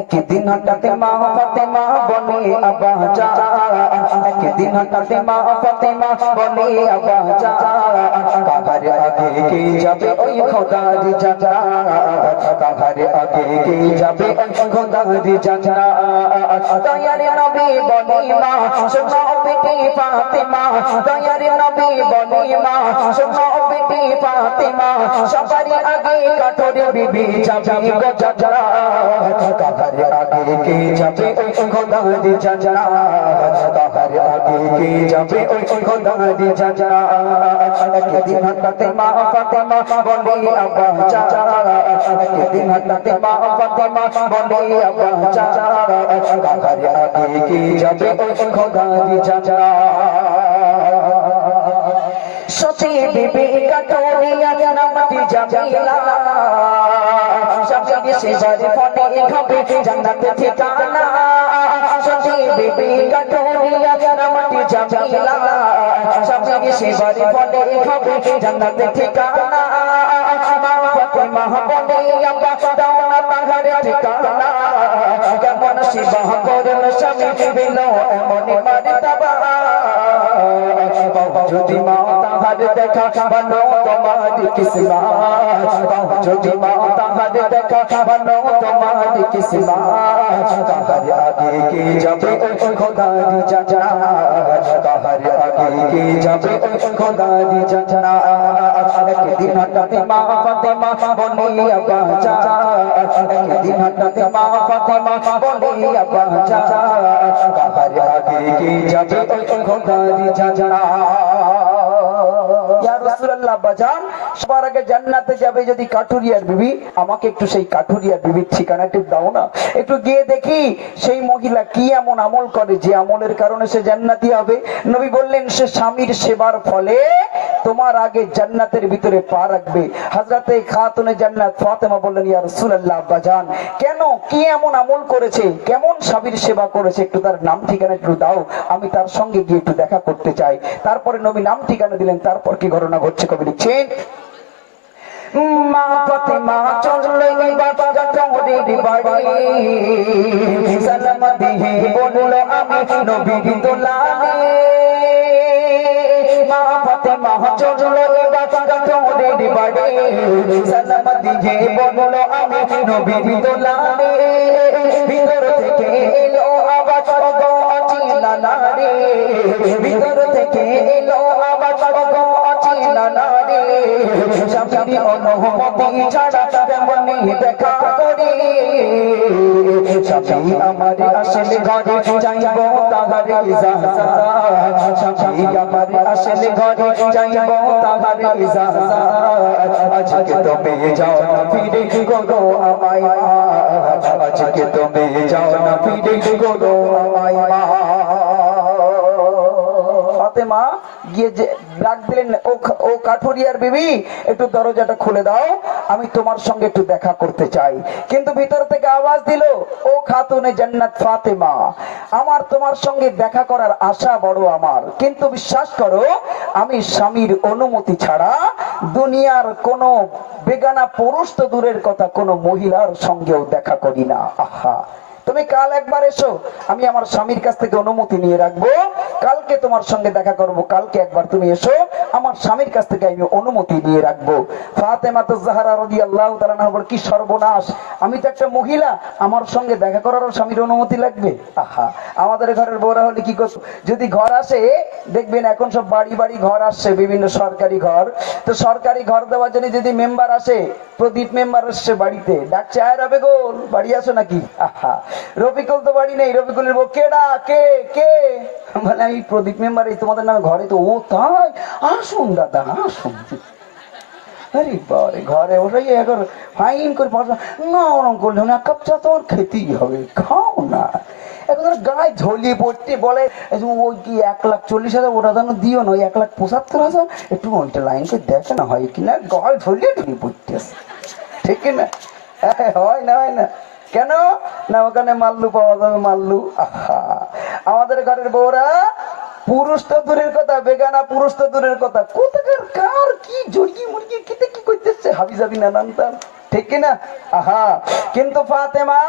একদিন হঠাৎ মা ফাতেমা বনে আবাজা, একদিন হঠাৎ মা ফাতেমা বনে আবাজা, কাহার আগে কে যাবে ওই খোদার জান্নাত, কাহার আগে কে যাবে ওই খোদার জান্নাত। দয়ার নবী বনে মা শোনো বেটি ফাতেমা, দয়ার নবী বনে মা শোনো বেটি ফাতেমা, সবার আগে কাঠুরে বিবি যাবে গো জান্নাত, কাহার আগে কে যাবে ওই খোদার জান্নাত, কাহার আগে কে যাবে ওই খোদার জান্নাত। একদিন হঠাৎ মা ফাতেমা বনে আবাজা, একদিন হঠাৎ মা ফাতেমা বনে আবাজা, কাহার আগে কে যাবে ওই খোদার জান্নাত। সতী বিবি কাঠুরিয়া নামটি জামিলা, সবই সেবার ফলে হবে জান্নাতে ঠিকানা। সতী বিবি কাঠুরিয়া নামটি জামিলা, সবই সেবার ফলে হবে জান্নাতে ঠিকানা। মা ফাতেমা বলে আব্বা দাও না তাহার ঠিকানা, কেমন সেবা করল স্বামী পেল এমন মারতাবা। যদি মা তাহার দেখা বানো তোমার কিসমত, যদি মা তাহার দেখা বানো তোমার কিসমত, তাহার আগে কে যাবে ওই খোদার জান্নাত, তাহার আগে কে যাবে ওই খোদার জান্নাত। একদিন হঠাৎ মা ফাতেমা বনে আবাজা, একদিন হঠাৎ মা ফাতেমা বনে আবাজা, তাহার আগে কে যাবে ওই খোদার জান্নাত। ইয়া রাসূলুল্লাহ বাজান, সবার আগে জান্নাতে যাবে যদি কাঠুরিয়ার বিবি, আমাকে একটু সেই কাঠুরিয়ার বিবির ঠিকানাটি দাও না, একটু গিয়ে দেখি সেই মহিলা কি এমন আমল করে যে আমলের কারণে সে জান্নাতি হবে। নবী বললেন সে স্বামীর সেবার ফলে তোমার আগে জান্নাতের ভিতরে পা রাখবে। হযরতে খাতুনে জান্নাত ফাতেমা বললেন ইয়া রাসূলুল্লাহ বাজান, কেন কি এমন আমল করেছে, কেমন স্বামীর সেবা করেছে, একটু তার নাম ঠিকানা একটু দাও, আমি তার সঙ্গে গিয়ে একটু দেখা করতে চাই। তারপরে নবী নাম ঠিকানা দিলেন। তারপর কি ঘটনা ঘটছে কবি লিখছেন, মা ফাতেমা চললেন বাবা কাঠুরির বাড়ি, সালাম দিয়ে বলল আমি নবীর দোলানে। মা ফাতেমা চললেন বাবা কাঠুরির বাড়ি, সালাম দিয়ে বলল আমি নবীর দোলানে। ভিতর থেকে এলো আওয়াজ গো অচিনা নারে, ভিতর থেকে এলো আওয়াজ গো অচিনা নারে, স্বামীর অনুমতি ছাড়া তেমনি দেখা করি, স্বামী আমার আসল ঘরে চাইব তাহার ইজাজত, স্বামী আমার আসল ঘরে চাইব তাহার ইজাজত। আজকে তুমি যাও না ফিরে গো আমায় মা, আজকে তুমি যাও না ফিরে গো আমায় মা। ফাতেমা গিয়ে যে ডাক দিলেন, ও কাঠুরিয়ার বিবি একটু দরজাটা খুলে দাও, আমি তোমার সঙ্গে একটু দেখা করতে চাই। কিন্তু ভিতর থেকে আওয়াজ দিল, ও খাতুনে জান্নাত ফাতেমা, আমার তোমার সঙ্গে দেখা করার আশা বড় আমার, কিন্তু বিশ্বাস করো আমি স্বামীর অনুমতি ছাড়া দুনিয়ার কোন বেগানা পুরুষ তো দূরের কথা কোন মহিলার সঙ্গেও দেখা করি না। আহা, তুমি কাল একবার এসো, আমি আমার স্বামীর কাছ থেকে অনুমতি নিয়ে রাখবো, কালকে তোমার সঙ্গে দেখা করব, কালকে একবার তুমি এসো, আমার স্বামীর কাছ থেকে আমি অনুমতি নিয়ে রাখবো। ফাতেমা জাহরা রাদিয়াল্লাহু তাআলা আনহা বলেন, কি সর্বনাশ, আমি তো একটা মহিলা, আমার সঙ্গে দেখা করারও স্বামীর অনুমতি লাগবে। আহা, আমাদের ঘরের বউরা হলে কি করতো, যদি ঘর আসে দেখবেন এখন সব বাড়ি বাড়ি ঘর আসছে, বিভিন্ন সরকারি ঘর, তো সরকারি ঘর দেওয়ার জন্য যদি মেম্বার আসে, প্রদীপ মেম্বার আসছে বাড়িতে, ডাকছে আয় রবিকুল বাড়ি আসো নাকি। আহা, রবিকুল তো বাড়ি নেই, রবিকুলের বউ কেডা কে কে, মানে আমি প্রদীপ মেম্বার, এই তোমাদের নামে ঘরে, তো ও তাই, আসুন দাদা আসুন। আরে বারে ঘরে ওটাই এখন ফাইন করে না, ওরকম করলে এক কাপ চা তোমার খেতেই হবে, খাও না। এখন গায়ে ঝলিয়ে পড়তে বলে ওই কি 1,40,000 ওটা যেন দিও না, ওই 1,75,000 একটু ওইটা লাইন করে দেখে না হয় কিনা, গায়ে ঝলিয়ে ঝলিয়ে পড়তে আসে, ঠিক কিনা? হয় না, হয় না, কেন না ওখানে মাল্লু পাওয়া যাবে, মাল্লু। আহা, আমাদের ঘরের বউরা পুরুষ তো দূরের কথা, বেগানা পুরুষ তো দূরের কথা, কোথাকার কার কি জড়িয়ে মুরগি খেতে কি করতেছে হাবি যাবি নানান তার, ঠিক কিনা? আহা, কিন্তু ফাতেমা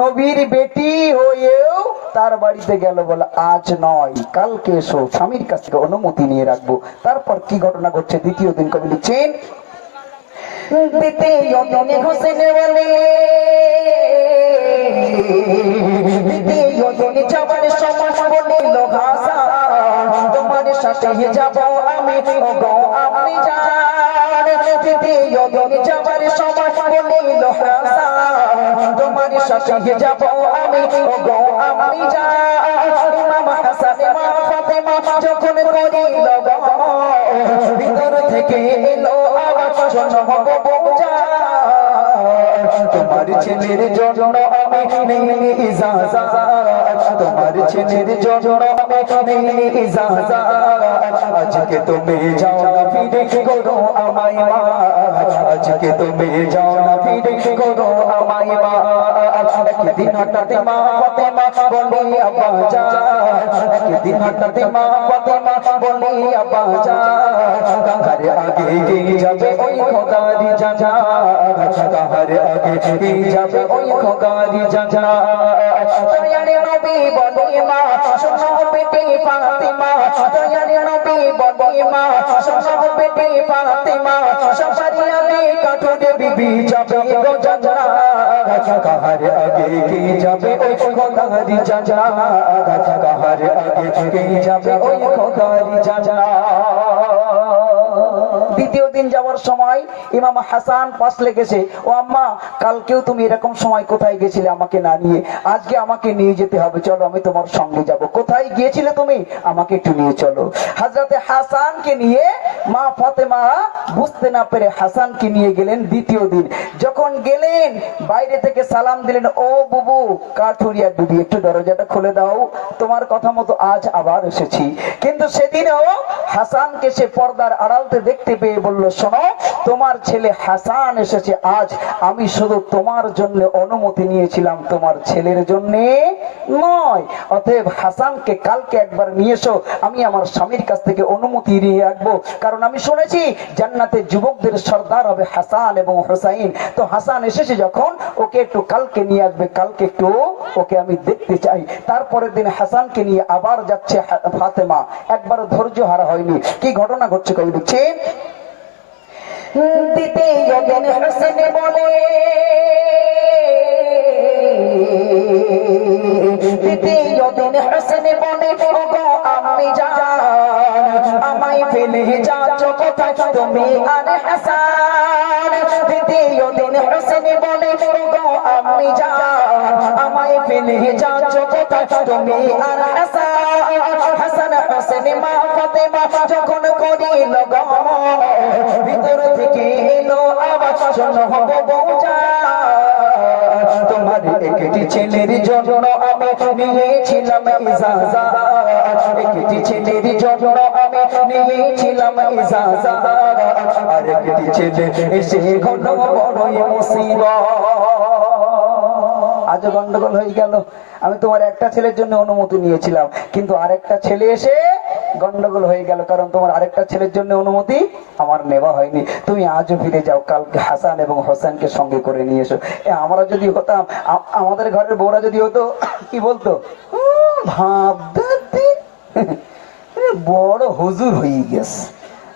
নবীর বেটি হয়েও তার বাড়িতে গেল, বলে আজ নয় কালকে এসো, স্বামীর কাছ থেকে অনুমতি নিয়ে রাখবো। তারপর কি ঘটনা ঘটছে দ্বিতীয় দিন কবি লিখছেন, দ্বিতীয় দিনে হোসেন বলে দ্বিতীয় দিনে যাবার সময় বলিল হাসান, তোমার সাথে যাব আমি গো আমি জান। দ্বিতীয় দিনে যাবার সময় বলিল হাসান, তোমার সাথে যাব আমি গো আমি জান। ইমাম হাসান মা ফাতেমা যখন করিল ভিতর থেকে এলো আওয়াজ, শোনো বউজান তোমার ছেলের জন্য আমি নেই ইজাজত, তোমার ছেলের জন্য আমি নেই ইজাজত। আজকে তুমি যাও না ফিরে করো আমায় মা, আজকে তুমি যাও না ফিরে করো আমায় মা। একদিন হঠাৎ মা ফাতেমা বলে আব্বা জান, একদিন হঠাৎ মা ফাতেমা বলে আব্বা জান, কাহার আগে গিয়ে যাবে ওই খোদারি জানা, কাহার আগে গিয়ে যাবে ওই খোদারি জানা। দয়ারে নবী বলে মা শোনো বেটি ফাতেমা, দয়ারে নবী বলে মা শোনো বেটি ফাতেমা, সবারই আগে কাঠুরে বিবি যাবে গো জানা, কাহার আগে গিয়ে যাবে ওই খোদারি জানা, কাহার আগে গিয়ে যাবে ওই খোদারি জানা। দ্বিতীয় দিন যাওয়ার সময় ইমাম হাসান পাশ লেগেছে, ও আম্মা কালকেও তুমি এরকম সময় কোথায় গেছিলে আমাকে না নিয়ে, আজকে আমাকে নিয়ে যেতে হবে, চলো আমি তোমার সঙ্গে যাব। কোথায় গিয়েছিলে তুমি, আমাকে একটু নিয়ে চলো। হযরতে হাসানকে নিয়ে মা ফাতেমা বুঝতে না পেরে হাসানকে নিয়ে গেলেন। দ্বিতীয় দিন যখন গেলেন বাইরে থেকে সালাম দিলেন, ও বুবু কাঠুরিয়া বিবি একটু দরজাটা খুলে দাও, তোমার কথা মতো আজ আবার এসেছি। কিন্তু সেদিনও হাসানকে সে পর্দার আড়ালতে দেখতে পেয়ে বলল, শোনো তোমার ছেলে হাসান এসেছে, আজ আমি শুধু তোমার জন্য অনুমতি নিয়েছিলাম, তোমার ছেলের জন্য নয়। অতএব হাসানকে কালকে একবার নিয়ে এসো, আমি আমার স্বামীর কাছ থেকে অনুমতি নিয়ে রাখবো, কারণ আমি শুনেছি জান্নাতে যুবকদের সর্দার হবে হাসান এবং হুসাইন। তো হাসান এসেছে যখন, ওকে একটু কালকে নিয়ে আসবে, কালকে একটু ওকে আমি দেখতে চাই। তারপরের দিন হাসানকে নিয়ে আবার যাচ্ছে ফাতেমা, একবার ধৈর্য হারা হয়নি। কি ঘটনা ঘটছে কবি লিখছে, দ্বিতীয় দিন হোসেন বলে দ্বিতীয় দিন হোসেন বলে ওগো আম্মি জান, আমায় ফেলে যাচ্ছ কোথায় তুমি আর হাসান। দ্বিতীয় দিন হোসেন বলে ওগো আম্মি জান, আমায় ফেলে যাচ্ছ কোথায় তুমি আর হাসান। হাসান হোসেন মা ফাতেমা যখন করিল ভিতর থেকে এলো আওয়াজ, শোনো বউজান তোমার একটি ছেলের জন্য আমি নিয়েছিলাম ইজাজত, একটি ছেলের জন্য আমি নিয়েছিলাম ইজাজত, আর একটি ছেলে এসে হলো বড়ই মুসিবত। আজ গন্ডগোল হয়ে গেল, আমি তোমার একটা ছেলের জন্য অনুমতি নিয়েছিলাম, কিন্তু আরেকটা ছেলে এসে গন্ডগোল হয়ে গেল, কারণ তোমার আরেকটা ছেলের জন্য অনুমতি আমার নেওয়া হয়নি। তুমি আজও ফিরে যাও, কালকে হাসান এবং হোসেনকে সঙ্গে করে নিয়ে এসো। আমরা যদি হতাম, আমাদের ঘরের বউরা যদি হতো, কি বলতো, ভাবতে বড় হুজুর হয়ে গেছে।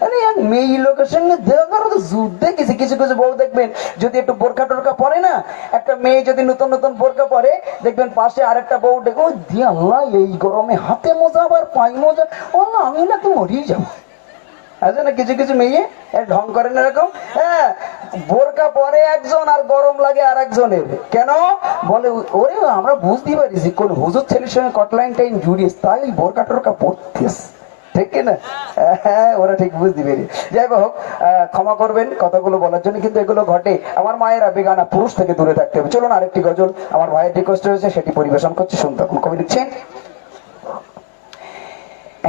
আরে এক মেয়ে লোকের সঙ্গে দেখা তো যুদ্ধে গেছে। কিছু কিছু বউ দেখবেন যদি একটু বোরকা টোরকা পরে না, একটা মেয়ে যদি নতুন নতুন বোরকা পরে, দেখবেন পাশে আরেকটা বউ দেখো, দি আল্লাহ এই গরমে হাতে মোজা আবার পাই মোজা, আল্লাহ আমি না তো মরিয়ে যাবো। আছে না কিছু কিছু মেয়ে ঢং করেন এরকম, হ্যাঁ বোরকা পরে একজন আর গরম লাগে আর একজনের। কেন বলে, ওরে আমরা বুঝতে পারিছি কোন হুজুর ছেলের সঙ্গে কটলাইন টাইন জুড়িস, তাই বোরকা টোরকা পড়তেস, ঠিক কিনা? হ্যাঁ ওরা ঠিক বুঝতে পেরে। যাই হোক, ক্ষমা করবেন কথাগুলো বলার জন্য, কিন্তু এগুলো ঘটে। আমার মায়েরা বেগানা পুরুষ থেকে দূরে থাকতে হবে। চলুন আরেকটি গজল আমার ভাইয়ের রিকোয়েস্ট রয়েছে, সেটি পরিবেশন করছি, শুনতে থাকুন। কবি লিখছেন,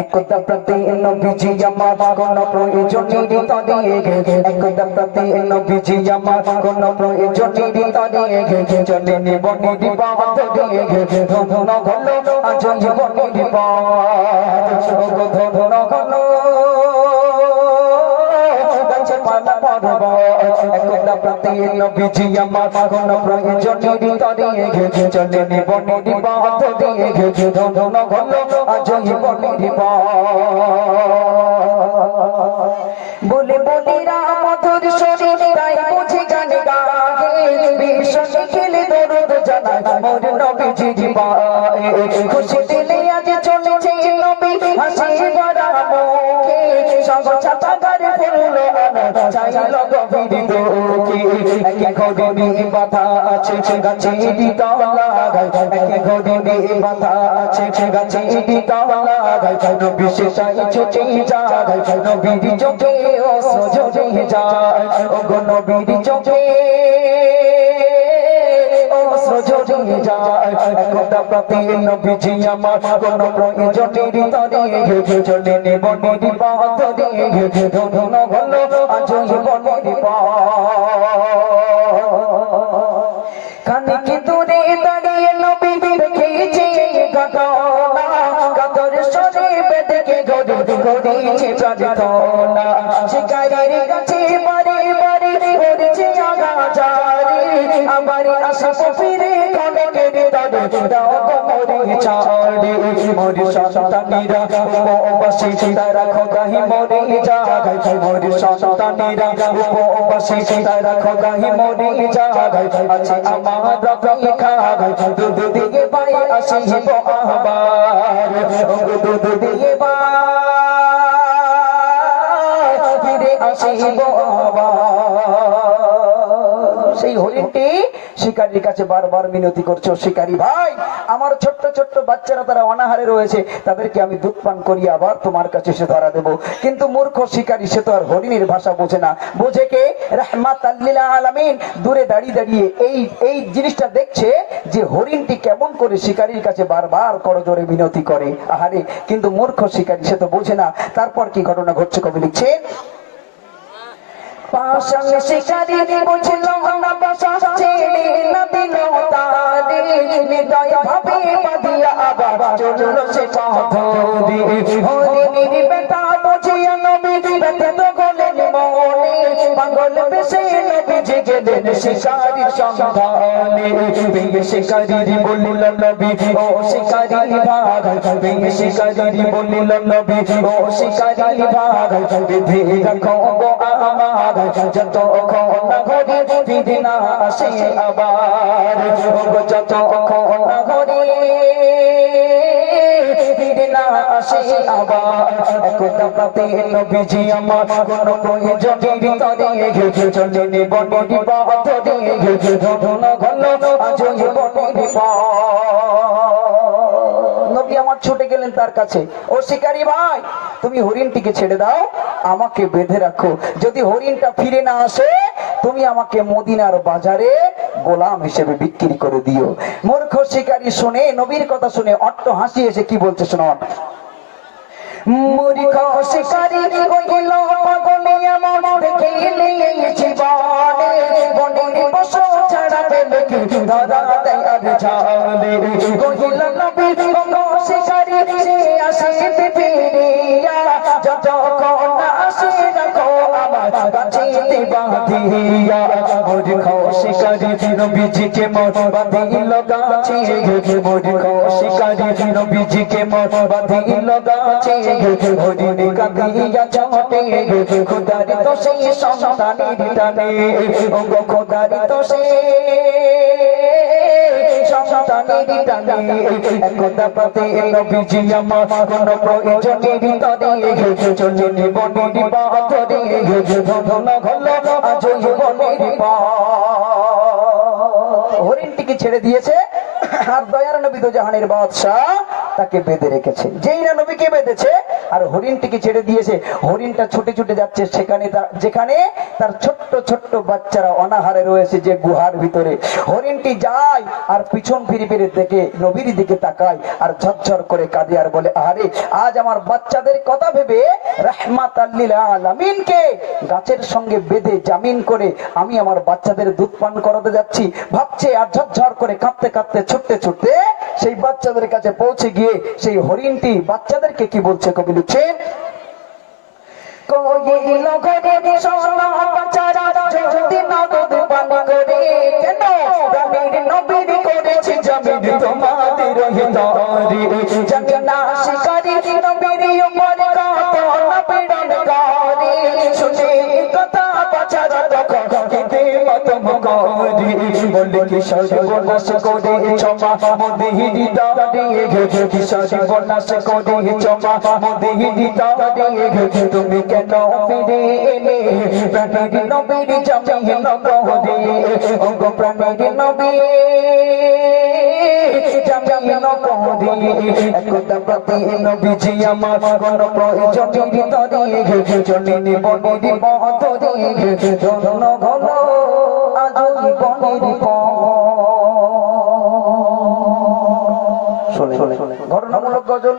একদা প্রতি নবীজি আমার কোন প্রয়োজনের তরে, একদা প্রতি নবীজি আমার কোন প্রয়োজনের তরে, চলে নিবনের পথ দিয়ে, ধন্য হলো আজ জীবনের পথ, ধন্য হলো গাছে পালা বারবার একদা প্রাতে নবীজি আমার কোন প্রয়োজনের তরে চলেন বনের পথ দিয়ে ধন ঘন আজই বনের বলে বলে রাম মধুর শরীর তাই বুঝি গান গায়ে ভীষণ খেলে দরদ জানায় মোর নবীজির পায়ে খুশি দিলে আজ চলেছে নবী হাসি ভরা মুখে সব ছাতা গারে ফুললো আনা চাইল গভীর দুঃখে একে ঘরে বাধা আছে গাছে দিতা লাগায় একে ঘরে বাধা আছে গাছে দিতা লাগায় নবী সেটাই ছুটে যায় নবীর চোখে অশ্রু ঝরে যায় ও গো নবীর চোখে অশ্রু ঝরে যায় একদা প্রাতে নবীজি আমার কোন প্রয়োজনের তরে চলেন বনের পথ দিয়ে ধন ঘন আজই বনের কানে কি দূরে দাঁড়িয়ে নবী দেখেছে ঘটনা কাতর সরে বেদকে গড়ে গড়েছে প্রার্থনা শিকারের কাছে বারে বারে পড়ছে আগাজারে আবার আশা ফিরে কনকের তরে দাও মরে ছাড়ে মোর সন্তানেরা উপবাসে তারা খোদাহি মরে যায় মোর সন্তানেরা উপবাসে তারা খোদাহি মরে যায় আছে আমার রবি খায় দুধ দিয়ে পাই আসিব আবার দুধ দিয়ে ফিরে আসিব সেই হরিণটি শিকারীর কাছে বারবার মিনতি করছে, শিকারী ভাই আমার ছোট্ট ছোট্ট বাচ্চারা তারা অনাহারে রয়েছে, তাদেরকে আমি দুধ পান করিয়ে আবার তোমার কাছে এসে ধরা দেবো। কিন্তু মূর্খ শিকারী সে তো আর হরিণের ভাষা বোঝে না, বোঝে কে রাহমাতাল লিল আলামিন। দূরে দাঁড়িয়ে দাঁড়িয়ে এই জিনিসটা দেখছে যে হরিণটি কেমন করে শিকারীর কাছে বারবার করজোরে মিনতি করে। আহারে, কিন্তু মূর্খ শিকারী সে তো বোঝে না। তারপর কি ঘটনা ঘটছে কবি লিখছে, পাশান শিকারী বুঝল না বাসা ছেড়ে না দিল তারে হৃদয় ভাবে বাঁধিয়া আবার চলল সে পথ ধরে হরিণীর বেটা বুঝিয়া নবী বেটা তো গলেন মনে পাগল বেশে নবীজি গেলেন শিকারীর সন্ধানে। বেগে শিকারী বলিল নবী ও শিকারী ভাগ, বেগে শিকারী বলিল নবী ও শিকারী ভাগ, বেঁধে রাখো গো আমার যতক্ষণ না ঘরে ফিরে না আসে আবার, যতক্ষণ না ঘরে ফিরে না আসে আবার। একদা প্রাতে নবীজি আমার কোন প্রয়োজনের তরে চলেন বনের পথ দিয়ে ধন ঘন আজই বনের নবী আমার ছুটে গেলেন তার কাছে, ও শিকারী ভাই তুমি হরিণটিকে ছেড়ে দাও, আমাকে বেঁধে রাখো, যদি হরিণটা ফিরে না আসে তুমি আমাকে মদিনার বাজারে গোলাম হিসেবে বিক্রি করে দিও। মূর্খ শিকারী শুনে নবীর কথা শুনে অট্ট হাসি এসে কি বলছে শোনান, মূর্খ শিকারী হইল পাগলে এমন দেখিলে জীবনে বনের পশু ছাড়া পেলে কি ধরা দেয় আর ছাড়ে কহিল নবী ও শিকারী সে আসে ফিরিয়া যতক্ষণ না আসে রাখো আমার কাছেতে বাঁধিয়া। মূর্খ শিকারী নবীজিকে মন বাঁধিল গাছে, মূর্খ শিকারী নবীজিকে মন বাঁধিল গাছে, হরিণ কাঁদিয়া চটে খোদার তো সেই সন্তানের টানে, ও গো খোদার তো সেই সন্তানের টানে। একদা প্রাতে নবীজি আমার কোন প্রয়োজনের তরে চলেন বনের পথ দিয়ে ধন ঘন আজই বনের হরিণটিকে ছেড়ে দিয়েছে আর দয়ার নবী তো জাহানের বাদশাহ তাকে বেঁধে রেখেছে। যেই না নবীকে বেঁধেছে আর হরিণটিকে ছেড়ে দিয়েছে, হরিণটা ছুটে ছুটে যাচ্ছে সেখানে যেখানে তার ছোট্ট ছোট্ট বাচ্চারা অনাহারে রয়েছে যে গুহার ভিতরে। হরিণটি যায় আর পিছন ফিরে ফিরে দেখে নবীর দিকে তাকায় আর ঝরঝর করে কাঁদে আর বলে, আরে আজ আমার বাচ্চাদের কথা ভেবে রাহমাতাল লিল আলামিনকে গাছের সঙ্গে বেঁধে জামিন করে আমি আমার বাচ্চাদের দুধ পান করাতে যাচ্ছি। ভাবছে আর ঝরঝর করে কাঁদতে কাঁদতে ছুটতে ছুটতে সেই বাচ্চাদের কাছে পৌঁছে গিয়ে সেই হরিণটি বাচ্চাদেরকে কি বলছে কবি লিখছেন, কইল ঘরে সোনা বাচারা যদি নগদ পানি করে কেন প্রাণীর নবীর করেছে জমিন তোমাদের হিতারি জগনা শিকারি নবীর উপর কত নবীরনকারী শুনে কথা বাচারা দেখো কেঁদে মত মুখারি বলে কি সর্বনাশ করে ক্ষমা মোদিহি দাঁড়িয়ে গেছে কি সর্বনাশ করে ক্ষমা মোদিহি দাঁড়িয়ে গেছে তুমি কেন ফিরে এলে প্রাণীর নবীর জমিন নগরে অঙ্গ প্রাণীর নবী জমিন নগরে একদা প্রতি নবীজি আমার কোন প্রয়োজনের ভিতরে চলিনি বনের পথরে জন ঘন আজ বনের পথ। শোনে ঘটনামূলক গজল।